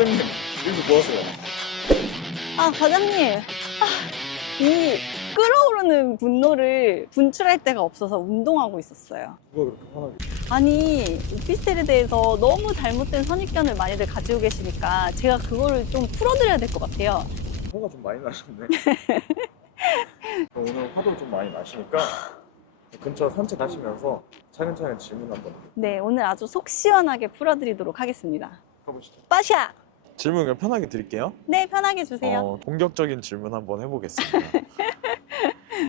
팀장님, 여기서 뭐 하세요? 아, 과장님. 이 끓어오르는 분노를 분출할 데가 없어서 운동하고 있었어요. 누가 그렇게 편하게. 아니, 오피스텔에 대해서 너무 잘못된 선입견을 많이들 가지고 계시니까 제가 그거를 좀 풀어드려야 될 것 같아요. 화가 좀 많이 나셨네. 오늘 화도 좀 많이 나시니까 근처 산책하시면서 차근차근 질문 한번 네, 오늘 아주 속 시원하게 풀어드리도록 하겠습니다. 해보시죠. 빠샤! 질문 그냥 편하게 드릴게요. 네, 편하게 주세요. 공격적인 질문 한번 해보겠습니다.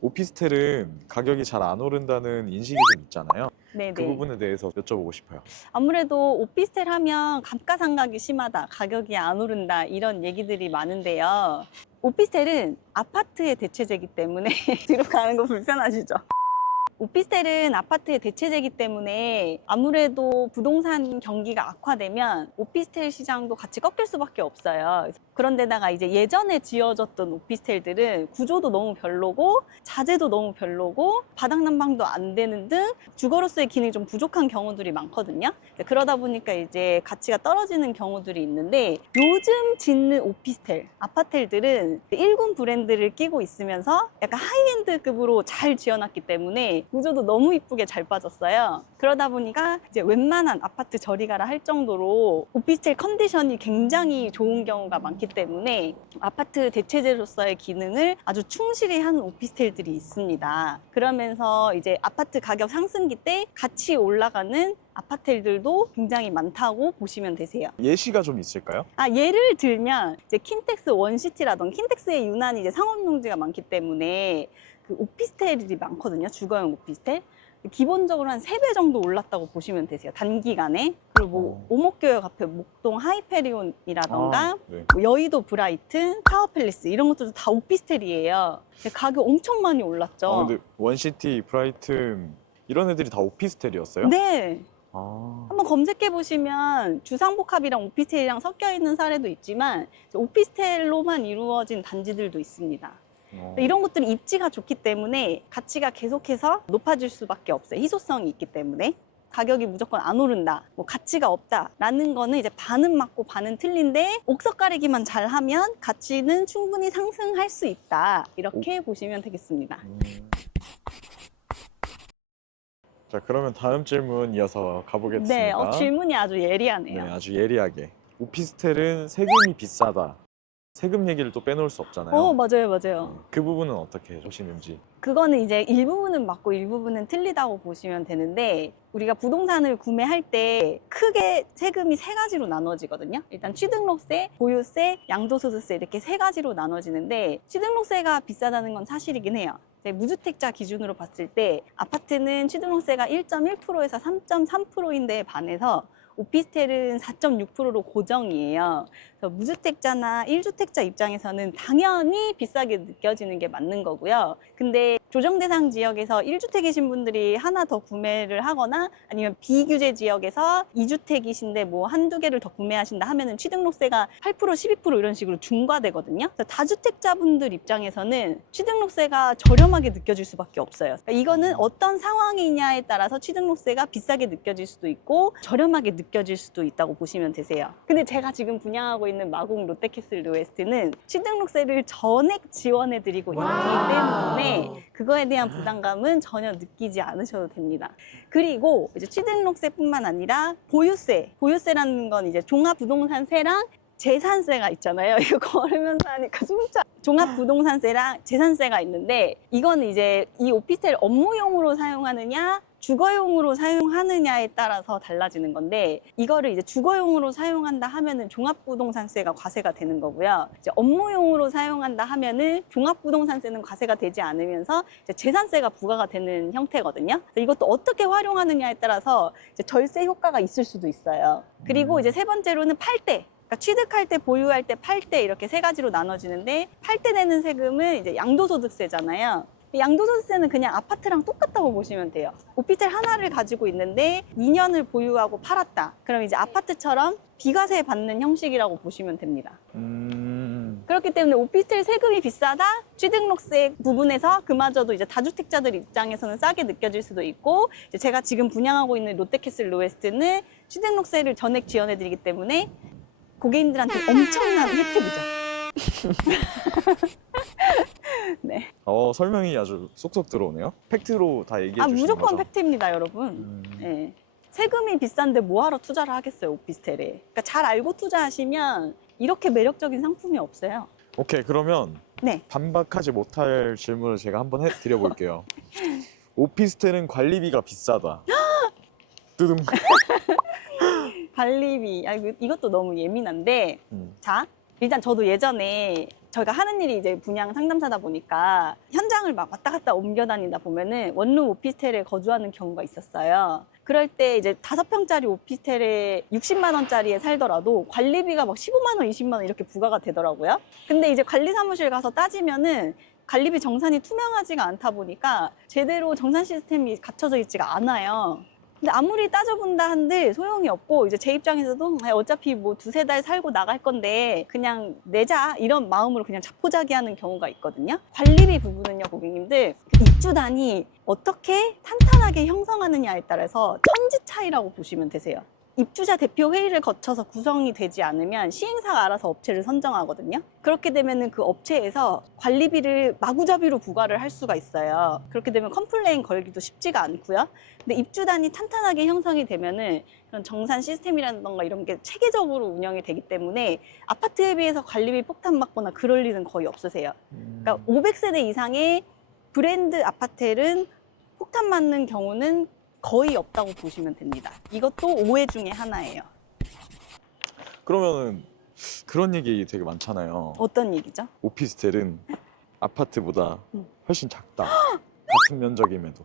오피스텔은 가격이 잘 안 오른다는 인식이 좀 있잖아요. 네네. 그 부분에 대해서 여쭤보고 싶어요. 아무래도 오피스텔 하면 감가상각이 심하다, 가격이 안 오른다 이런 얘기들이 많은데요. 오피스텔은 아파트의 대체제이기 때문에 뒤로 가는 거 불편하시죠? 오피스텔은 아파트의 대체제이기 때문에 아무래도 부동산 경기가 악화되면 오피스텔 시장도 같이 꺾일 수밖에 없어요. 그런데다가 이제 예전에 지어졌던 오피스텔들은 구조도 너무 별로고 자재도 너무 별로고 바닥 난방도 안 되는 등 주거로서의 기능이 좀 부족한 경우들이 많거든요. 그러다 보니까 이제 가치가 떨어지는 경우들이 있는데 요즘 짓는 오피스텔, 아파트들은 1군 브랜드를 끼고 있으면서 약간 하이엔드급으로 잘 지어놨기 때문에 구조도 너무 이쁘게 잘 빠졌어요. 그러다 보니까 이제 웬만한 아파트 저리 가라 할 정도로 오피스텔 컨디션이 굉장히 좋은 경우가 많기 때문에 아파트 대체제로서의 기능을 아주 충실히 하는 오피스텔들이 있습니다. 그러면서 이제 아파트 가격 상승기 때 같이 올라가는 아파트들도 굉장히 많다고 보시면 되세요. 예시가 좀 있을까요? 예를 들면 이제 킨텍스 원시티라던가 킨텍스의 유난히 이제 상업용지가 많기 때문에 그 오피스텔이 많거든요. 주거용 오피스텔. 기본적으로 한 3배 정도 올랐다고 보시면 되세요. 단기간에. 그리고 뭐 오목교역 앞에 목동 하이페리온이라던가 네. 뭐 여의도 브라이튼, 타워팰리스 이런 것들도 다 오피스텔이에요. 가격 엄청 많이 올랐죠. 근데 원시티, 브라이튼 이런 애들이 다 오피스텔이었어요? 네. 한번 검색해 보시면 주상복합이랑 오피스텔이랑 섞여 있는 사례도 있지만 오피스텔로만 이루어진 단지들도 있습니다. 이런 것들이 입지가 좋기 때문에 가치가 계속해서 높아질 수밖에 없어요. 희소성이 있기 때문에. 가격이 무조건 안 오른다, 뭐 가치가 없다라는 거는 이제 반은 맞고 반은 틀린데 옥석 가리기만 잘하면 가치는 충분히 상승할 수 있다. 이렇게 보시면 되겠습니다. 자, 그러면 다음 질문 이어서 가보겠습니다. 네, 질문이 아주 네, 예리하네요. 아주 예리하게. 오피스텔은 세금이 비싸다. 세금 얘기를 또 빼놓을 수 없잖아요. 맞아요, 맞아요. 그 부분은 어떻게 보시는지. 그거는 이제 일부분은 맞고 일부분은 틀리다고 보시면 되는데 우리가 부동산을 구매할 때 크게 세금이 3가지로 나눠지거든요. 일단 취등록세, 보유세, 양도소득세 이렇게 3가지로 나눠지는데 취등록세가 비싸다는 건 사실이긴 해요. 무주택자 기준으로 봤을 때 아파트는 취등록세가 1.1%에서 3.3%인데 반해서 오피스텔은 4.6%로 고정이에요. 그래서 무주택자나 1주택자 입장에서는 당연히 비싸게 느껴지는 게 맞는 거고요. 근데 조정대상 지역에서 1주택이신 분들이 하나 더 구매를 하거나 아니면 비규제 지역에서 2주택이신데 뭐 한두 개를 더 구매하신다 하면은 취등록세가 8%, 12% 이런 식으로 중과되거든요. 그래서 다주택자분들 입장에서는 취등록세가 저렴하게 느껴질 수밖에 없어요. 그러니까 이거는 어떤 상황이냐에 따라서 취등록세가 비싸게 느껴질 수도 있고 저렴하게 느껴질 수도 있다고 보시면 되세요. 근데 제가 지금 분양하고 있는 마곡 롯데캐슬 웨스트는 취등록세를 전액 지원해 드리고 있기 때문에 그거에 대한 부담감은 전혀 느끼지 않으셔도 됩니다. 그리고 이제 취등록세뿐만 아니라 보유세라는 건 이제 종합부동산세랑 재산세가 있잖아요. 이거 걸으면서 하니까 진짜 종합부동산세랑 재산세가 있는데 이거는 이제 이 오피스텔 업무용으로 사용하느냐 주거용으로 사용하느냐에 따라서 달라지는 건데 이거를 이제 주거용으로 사용한다 하면은 종합부동산세가 과세가 되는 거고요. 이제 업무용으로 사용한다 하면은 종합부동산세는 과세가 되지 않으면서 이제 재산세가 부과가 되는 형태거든요. 이것도 어떻게 활용하느냐에 따라서 이제 절세 효과가 있을 수도 있어요. 그리고 이제 3번째로는 팔 때. 그러니까 취득할 때, 보유할 때, 팔 때 이렇게 3가지로 나눠지는데 팔 때 내는 세금은 이제 양도소득세잖아요. 양도소득세는 그냥 아파트랑 똑같다고 보시면 돼요. 오피스텔 하나를 가지고 있는데 2년을 보유하고 팔았다. 그럼 이제 아파트처럼 비과세 받는 형식이라고 보시면 됩니다. 그렇기 때문에 오피스텔 세금이 비싸다? 취등록세 부분에서 그마저도 이제 다주택자들 입장에서는 싸게 느껴질 수도 있고 이제 제가 지금 분양하고 있는 롯데캐슬 웨스트는 취등록세를 전액 지원해 드리기 때문에 고객님들한테 엄청난 혜택이죠. 네. 설명이 아주 쏙쏙 들어오네요. 팩트로 다 얘기해 아, 주시는 무조건 거죠? 팩트입니다, 여러분. 네. 세금이 비싼데 뭐하러 투자를 하겠어요, 오피스텔에. 그러니까 잘 알고 투자하시면 이렇게 매력적인 상품이 없어요. 오케이, 그러면 네. 반박하지 못할 질문을 제가 한번 드려볼게요. 오피스텔은 관리비가 비싸다. 뜨듬. 관리비. 아, 이것도 너무 예민한데. 자, 일단 저도 예전에 저희가 하는 일이 이제 분양 상담사다 보니까 현장을 막 왔다 갔다 옮겨 다니다 보면은 원룸 오피스텔에 거주하는 경우가 있었어요. 그럴 때 이제 5평짜리 오피스텔에 60만 원짜리에 살더라도 관리비가 막 15만 원, 20만 원 이렇게 부과가 되더라고요. 근데 이제 관리사무실 가서 따지면은 관리비 정산이 투명하지가 않다 보니까 제대로 정산 시스템이 갖춰져 있지가 않아요. 근데 아무리 따져본다 한들 소용이 없고, 이제 제 입장에서도 어차피 뭐 2-3달 살고 나갈 건데 그냥 내자 이런 마음으로 그냥 자포자기하는 경우가 있거든요. 관리비 부분은요, 고객님들, 입주단이 어떻게 탄탄하게 형성하느냐에 따라서 천지 차이라고 보시면 되세요. 입주자 대표 회의를 거쳐서 구성이 되지 않으면 시행사가 알아서 업체를 선정하거든요. 그렇게 되면은 그 업체에서 관리비를 마구잡이로 부과를 할 수가 있어요. 그렇게 되면 컴플레인 걸기도 쉽지가 않고요. 근데 입주단이 탄탄하게 형성이 되면은 그런 정산 시스템이라던가 이런 게 체계적으로 운영이 되기 때문에 아파트에 비해서 관리비 폭탄 맞거나 그럴 일은 거의 없으세요. 그러니까 500세대 이상의 브랜드 아파트는 폭탄 맞는 경우는 거의 없다고 보시면 됩니다. 이것도 오해 중에 하나예요. 그러면은 그런 얘기 되게 많잖아요. 어떤 얘기죠? 오피스텔은 아파트보다 훨씬 작다. 같은 면적임에도.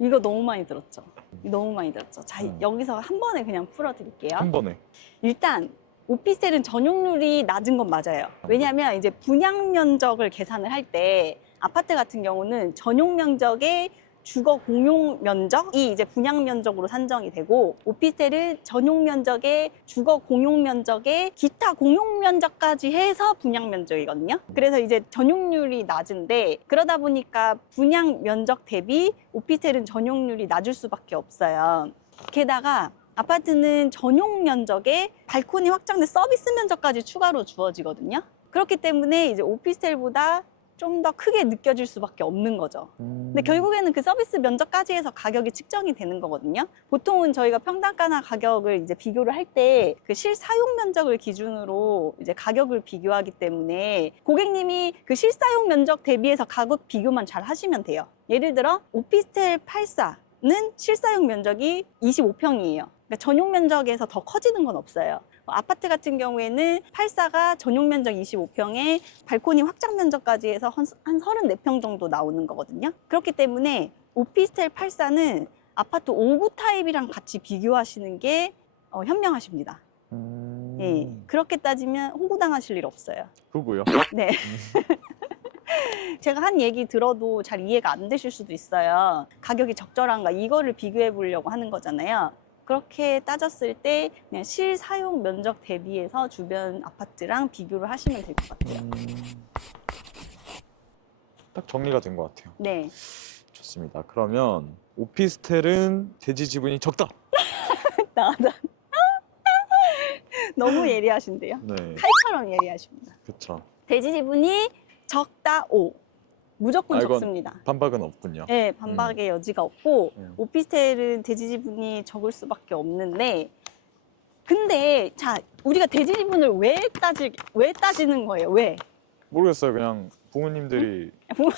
이거 너무 많이 들었죠? 너무 많이 들었죠? 자, 여기서 한 번에 그냥 풀어드릴게요. 한 번에. 일단 오피스텔은 전용률이 낮은 건 맞아요. 왜냐하면 이제 분양 면적을 계산을 할 때 아파트 같은 경우는 전용 면적의 주거 공용 면적이 이제 분양 면적으로 산정이 되고, 오피스텔은 전용 면적의 주거 공용 면적의 기타 공용 면적까지 해서 분양 면적이거든요. 그래서 이제 전용률이 낮은데, 그러다 보니까 분양 면적 대비 오피스텔은 전용률이 낮을 수밖에 없어요. 게다가 아파트는 전용 면적에 발코니 확장된 서비스 면적까지 추가로 주어지거든요. 그렇기 때문에 이제 오피스텔보다 좀 더 크게 느껴질 수밖에 없는 거죠. 근데 결국에는 그 서비스 면적까지 해서 가격이 측정이 되는 거거든요. 보통은 저희가 평당가나 가격을 이제 비교를 할 때 그 실사용 면적을 기준으로 이제 가격을 비교하기 때문에 고객님이 그 실사용 면적 대비해서 가격 비교만 잘 하시면 돼요. 예를 들어 오피스텔 84는 실사용 면적이 25평이에요. 그러니까 전용 면적에서 더 커지는 건 없어요. 아파트 같은 경우에는 84가 전용 면적 25평에 발코니 확장 면적까지 해서 한 34평 정도 나오는 거거든요. 그렇기 때문에 오피스텔 84는 아파트 5구 타입이랑 같이 비교하시는 게 현명하십니다. 예, 그렇게 따지면 호구당하실 일 없어요. 후구요? 네. 제가 한 얘기 들어도 잘 이해가 안 되실 수도 있어요. 가격이 적절한가 이거를 비교해 보려고 하는 거잖아요. 그렇게 따졌을 때 그냥 실사용 면적 대비해서 주변 아파트랑 비교를 하시면 될 것 같아요. 딱 정리가 된 것 같아요. 네. 좋습니다. 그러면 오피스텔은 대지 지분이 적다. 나다. 너무 예리하신데요. 네, 칼처럼 예리하십니다. 그렇죠. 대지 지분이 적다 5. 무조건 이건 적습니다. 반박은 없군요. 네, 반박의 여지가 없고 음. 오피스텔은 대지 지분이 적을 수밖에 없는데, 근데 자, 우리가 대지 지분을 왜 따지는 거예요? 왜? 모르겠어요. 그냥 부모님들이 부모-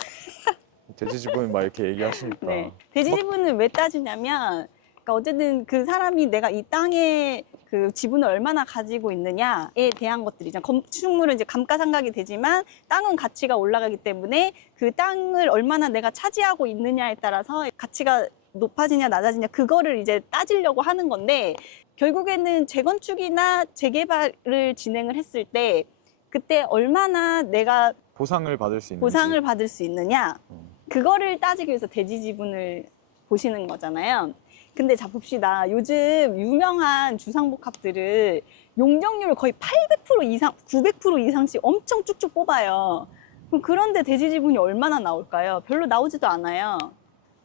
대지 지분 막 이렇게 얘기하시니까. 네. 대지 지분을 왜 따지냐면, 그러니까 어쨌든 그 사람이 내가 이 땅에 그 지분을 얼마나 가지고 있느냐에 대한 것들이죠. 건축물은 이제 감가상각이 되지만 땅은 가치가 올라가기 때문에 그 땅을 얼마나 내가 차지하고 있느냐에 따라서 가치가 높아지냐 낮아지냐 그거를 이제 따지려고 하는 건데, 결국에는 재건축이나 재개발을 진행을 했을 때 그때 얼마나 내가 보상을 받을 수 있는지. 보상을 받을 수 있느냐, 그거를 따지기 위해서 대지 지분을 보시는 거잖아요. 근데 자, 봅시다. 요즘 유명한 주상복합들을 용적률을 거의 800% 이상, 900% 이상씩 엄청 쭉쭉 뽑아요. 그럼 그런데 대지 지분이 얼마나 나올까요? 별로 나오지도 않아요.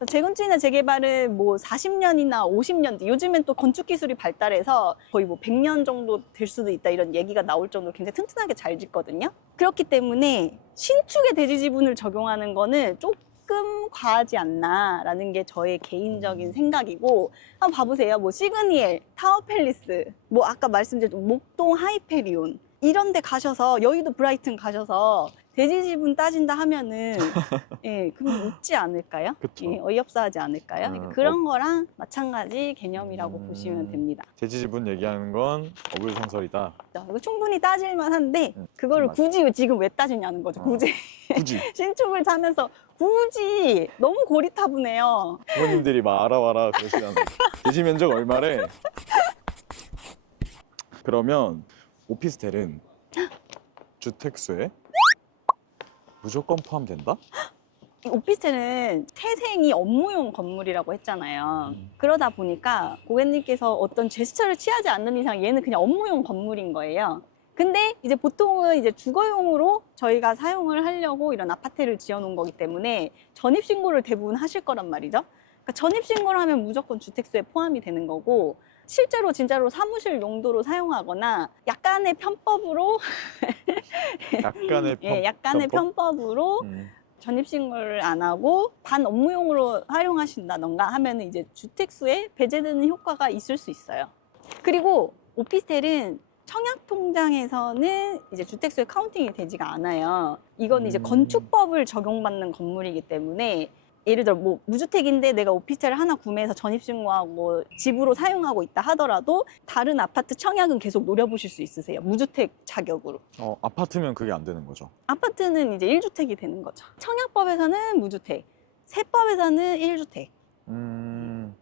재건축이나 재개발은 뭐 40년이나 50년 뒤, 요즘엔 또 건축 기술이 발달해서 거의 뭐 100년 정도 될 수도 있다 이런 얘기가 나올 정도로 굉장히 튼튼하게 잘 짓거든요. 그렇기 때문에 신축의 대지 지분을 적용하는 거는 조금 과하지 않나라는 게 저의 개인적인 생각이고, 한번 봐보세요. 뭐 시그니엘, 타워팰리스, 뭐 아까 말씀드린 목동 하이페리온 이런 데 가셔서, 여의도 브라이튼 가셔서 대지 지분 따진다 하면은 예, 그럼 웃지 않을까요? 그쵸. 예, 어이없어 하지 않을까요? 그러니까 그런 거랑 마찬가지 개념이라고 보시면 됩니다. 대지 지분 얘기하는 건 어불성설이다. 이거 충분히 따질만 한데 그거를 맞아. 굳이 지금 왜 따지냐는 거죠. 굳이 굳이 신축을 사면서 굳이 너무 고리타분해요. 부모님들이 막 알아와라 그러시잖아요. 대지 면적 얼마래? 그러면 오피스텔은 주택수에 무조건 포함된다? 이 오피스텔은 태생이 업무용 건물이라고 했잖아요. 그러다 보니까 고객님께서 어떤 제스처를 취하지 않는 이상 얘는 그냥 업무용 건물인 거예요. 근데 이제 보통은 이제 주거용으로 저희가 사용을 하려고 이런 아파트를 지어 놓은 거기 때문에 전입신고를 대부분 하실 거란 말이죠. 그러니까 전입신고를 하면 무조건 주택수에 포함이 되는 거고, 실제로 진짜로 사무실 용도로 사용하거나 약간의 편법으로 약간의 예, 약간의 편법으로 음. 전입신고를 안 하고 반 업무용으로 활용하신다던가 하면은 이제 주택수에 배제되는 효과가 있을 수 있어요. 그리고 오피스텔은 청약통장에서는 이제 주택수에 카운팅이 되지가 않아요. 이건 이제 건축법을 적용받는 건물이기 때문에, 예를 들어 뭐 무주택인데 내가 오피스텔을 하나 구매해서 전입신고하고 집으로 사용하고 있다 하더라도 다른 아파트 청약은 계속 노려보실 수 있으세요. 무주택 자격으로. 아파트면 그게 안 되는 거죠. 아파트는 이제 1주택이 되는 거죠. 청약법에서는 무주택, 세법에서는 1주택. 그럼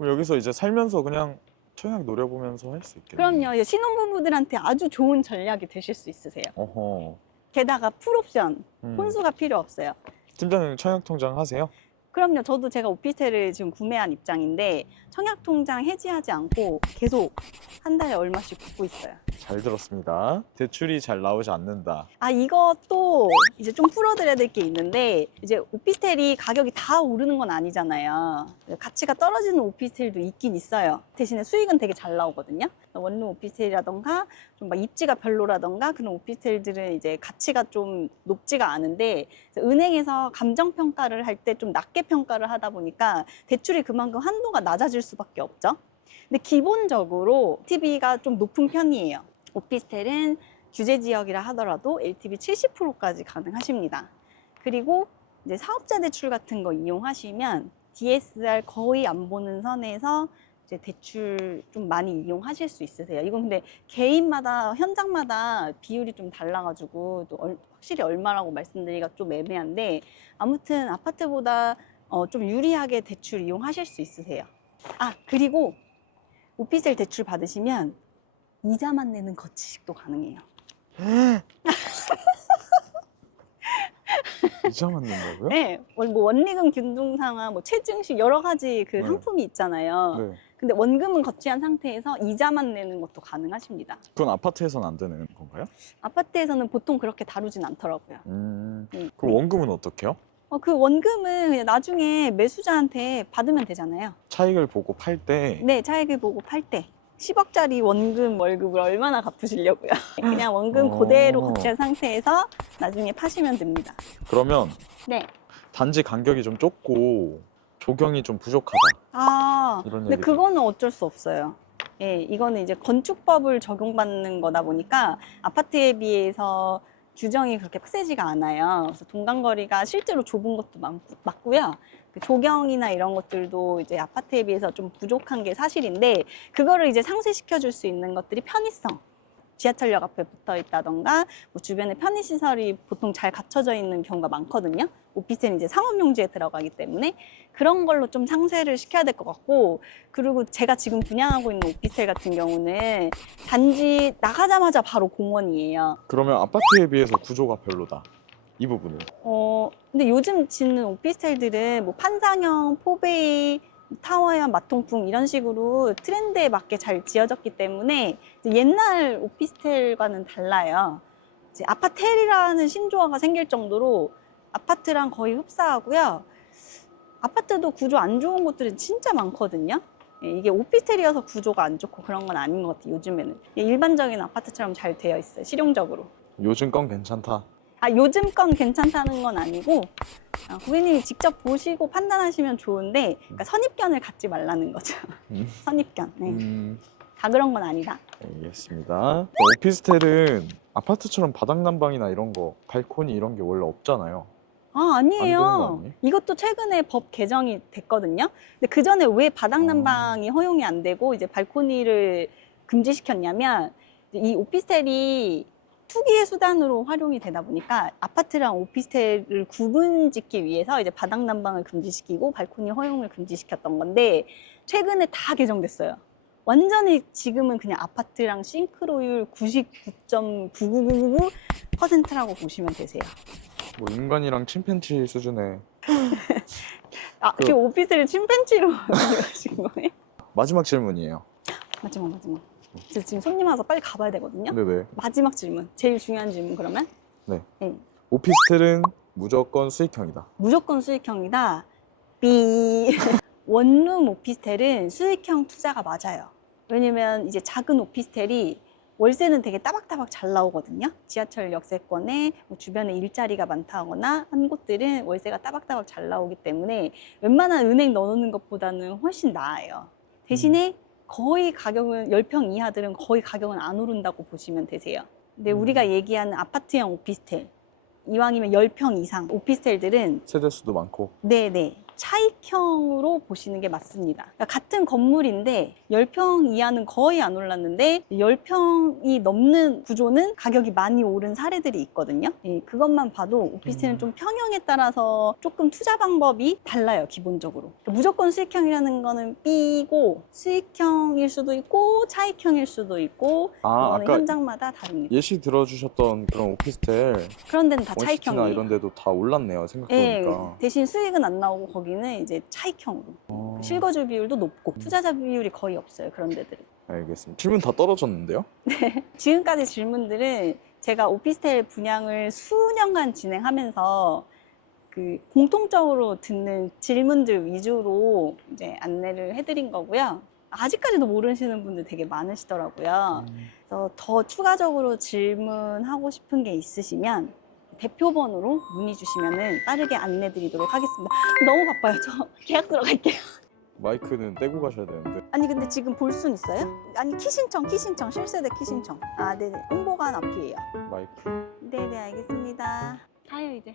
여기서 이제 살면서 그냥 청약 노려보면서 할 수 있겠네요. 그럼요. 신혼부부들한테 아주 좋은 전략이 되실 수 있으세요. 어허. 게다가 풀옵션, 음. 혼수가 필요 없어요. 팀장님 청약통장 하세요? 그럼요. 저도 제가 오피스텔을 지금 구매한 입장인데 청약통장 해지하지 않고 계속 한 달에 얼마씩 붓고 있어요. 잘 들었습니다. 대출이 잘 나오지 않는다. 아, 이것도 이제 좀 풀어드려야 될 게 있는데, 이제 오피스텔이 가격이 다 오르는 건 아니잖아요. 가치가 떨어지는 오피스텔도 있긴 있어요. 대신에 수익은 되게 잘 나오거든요. 원룸 오피스텔이라던가 좀 막 입지가 별로라던가 그런 오피스텔들은 이제 가치가 좀 높지가 않은데, 은행에서 감정평가를 할 때 좀 낮게 평가를 하다 보니까 대출이 그만큼 한도가 낮아질 수밖에 없죠. 근데 기본적으로 LTV가 좀 높은 편이에요. 오피스텔은 규제지역이라 하더라도 LTV 70%까지 가능하십니다. 그리고 이제 사업자 대출 같은 거 이용하시면 DSR 거의 안 보는 선에서 이제 대출 좀 많이 이용하실 수 있으세요. 이건 근데 개인마다, 현장마다 비율이 좀 달라가지고 또 확실히 얼마라고 말씀드리기가 좀 애매한데, 아무튼 아파트보다 좀 유리하게 대출 이용하실 수 있으세요. 아, 그리고 오피스텔 대출 받으시면 이자만 내는 거치식도 가능해요. 이자만 낸다고요? 네, 뭐 원리금 균등상환, 뭐 체증식 여러 가지 그 네. 상품이 있잖아요. 네. 근데 원금은 거치한 상태에서 이자만 내는 것도 가능하십니다. 그건 아파트에서는 안 되는 건가요? 아파트에서는 보통 그렇게 다루진 않더라고요. 그럼 원금은 어떻게 해요? 그 원금은 그냥 나중에 매수자한테 받으면 되잖아요. 차익을 보고 팔 때 네, 차익을 보고 팔 때 10억짜리 원금 월급을 얼마나 갚으시려고요. 그냥 원금 그대로 거치한 상태에서 나중에 파시면 됩니다. 그러면 네. 단지 간격이 좀 좁고 조경이 좀 부족하다. 아, 이런 근데 얘기죠. 그거는 어쩔 수 없어요. 예, 이거는 이제 건축법을 적용받는 거다 보니까 아파트에 비해서 규정이 그렇게 빡세지가 않아요. 그래서 동간거리가 실제로 좁은 것도 맞고요. 그 조경이나 이런 것들도 이제 아파트에 비해서 좀 부족한 게 사실인데, 그거를 이제 상쇄시켜 줄 수 있는 것들이 편의성. 지하철역 앞에 붙어 있다던가 뭐 주변에 편의시설이 보통 잘 갖춰져 있는 경우가 많거든요. 오피스텔은 이제 상업용지에 들어가기 때문에 그런 걸로 좀 상쇄를 시켜야 될 것 같고, 그리고 제가 지금 분양하고 있는 오피스텔 같은 경우는 단지 나가자마자 바로 공원이에요. 그러면 아파트에 비해서 구조가 별로다. 이 부분은. 근데 요즘 짓는 오피스텔들은 뭐 판상형, 포베이, 타워형, 마통풍 이런 식으로 트렌드에 맞게 잘 지어졌기 때문에 이제 옛날 오피스텔과는 달라요. 이제 아파텔이라는 신조어가 생길 정도로 아파트랑 거의 흡사하고요. 아파트도 구조 안 좋은 곳들은 진짜 많거든요. 예, 이게 오피스텔이어서 구조가 안 좋고 그런 건 아닌 것 같아요. 요즘에는 예, 일반적인 아파트처럼 잘 되어 있어요. 실용적으로. 요즘 건 괜찮다. 아, 요즘 건 괜찮다는 건 아니고 고객님이 직접 보시고 판단하시면 좋은데 그러니까 선입견을 갖지 말라는 거죠. 선입견. 네. 다 그런 건 아니다. 알겠습니다. 오피스텔은 아파트처럼 바닥 난방이나 이런 거, 발코니 이런 게 원래 없잖아요. 아, 안 되는 거 아니에요. 아니에요? 이것도 최근에 법 개정이 됐거든요. 근데 그 전에 왜 바닥 난방이 허용이 안 되고 이제 발코니를 금지시켰냐면 이 오피스텔이 투기의 수단으로 활용이 되다 보니까 아파트랑 오피스텔을 구분짓기 위해서 이제 바닥 난방을 금지시키고 발코니 허용을 금지시켰던 건데 최근에 다 개정됐어요. 완전히 지금은 그냥 아파트랑 싱크로율 99.99999%라고 보시면 되세요. 뭐 인간이랑 침팬지 수준의. 아, 지금 오피스텔을 침팬지로 가신 거예요? 마지막 질문이에요. 마지막. 저 지금 손님 와서 빨리 가봐야 되거든요. 네네. 마지막 질문, 제일 중요한 질문 그러면? 네. 네. 오피스텔은 무조건 수익형이다. 무조건 수익형이다. B. 원룸 오피스텔은 수익형 투자가 맞아요. 왜냐면 이제 작은 오피스텔이 월세는 되게 따박따박 잘 나오거든요. 지하철 역세권에 뭐 주변에 일자리가 많다거나 한 곳들은 월세가 따박따박 잘 나오기 때문에 웬만한 은행 넣어놓는 것보다는 훨씬 나아요. 대신에 거의 가격은 10평 이하들은 거의 가격은 안 오른다고 보시면 되세요. 근데 우리가 얘기하는 아파트형 오피스텔 이왕이면 10평 이상 오피스텔들은 세대수도 많고. 네네 차익형으로 보시는 게 맞습니다. 그러니까 같은 건물인데 10평 이하는 거의 안 올랐는데 10평이 넘는 구조는 가격이 많이 오른 사례들이 있거든요. 예, 그것만 봐도 오피스텔은 좀 평형에 따라서 조금 투자 방법이 달라요. 기본적으로. 그러니까 무조건 수익형이라는 거는 B고 수익형일 수도 있고 차익형일 수도 있고 그거는 아까 현장마다 다릅니다. 예시 들어주셨던 그런 오피스텔 그런 데는 다 원시티나 차익형이에요. 이런 데도 다 올랐네요. 예, 생각해보니까. 대신 수익은 안 나오고 거기는 이제 차익형으로 실거주 비율도 높고 투자자 비율이 거의 없어요. 그런 데들은. 알겠습니다. 질문 다 떨어졌는데요? 지금까지 질문들은 제가 오피스텔 분양을 수년간 진행하면서 그 공통적으로 듣는 질문들 위주로 이제 안내를 해드린 거고요. 아직까지도 모르시는 분들 되게 많으시더라고요. 그래서 더 추가적으로 질문하고 싶은 게 있으시면 대표번호로 문의 주시면 빠르게 안내 드리도록 하겠습니다. 너무 바빠요. 저 계약서로 갈게요. 마이크는 떼고 가셔야 되는데. 아니 근데 지금 볼 순 있어요? 아니 키신청 실세대 키신청. 아 네네 홍보관 앞이에요. 마이크. 네네 알겠습니다. 가요 이제.